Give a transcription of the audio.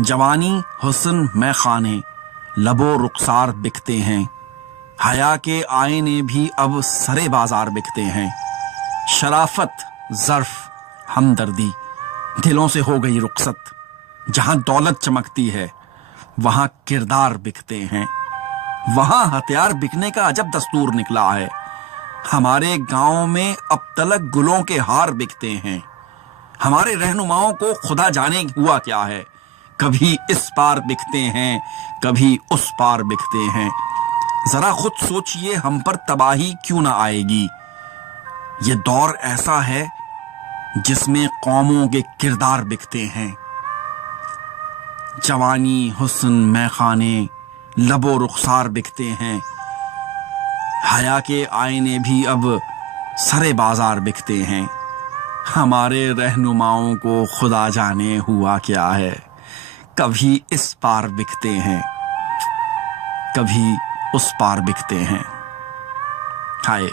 जवानी हुस्न मैं खाने लबो रुखसार बिकते हैं, हया के आईने भी अब सरे बाजार बिकते हैं। शराफत ज़र्फ हमदर्दी दिलों से हो गई रुखसत, जहां दौलत चमकती है वहां किरदार बिकते हैं। वहां हथियार बिकने का अजब दस्तूर निकला है, हमारे गांव में अब तलक गुलों के हार बिकते हैं। हमारे रहनुमाओं को खुदा जाने हुआ क्या है, कभी इस पार बिकते हैं कभी उस पार बिकते हैं। जरा खुद सोचिए हम पर तबाही क्यों ना आएगी। ये दौर ऐसा है जिसमें कौमों के किरदार बिकते हैं। जवानी हुस्न मैं खाने लबो रुखसार बिकते हैं, हया के आईने भी अब सरे बाजार बिकते हैं। हमारे रहनुमाओं को खुदा जाने हुआ क्या है, कभी इस पार बिकते हैं कभी उस पार बिकते हैं। हाय।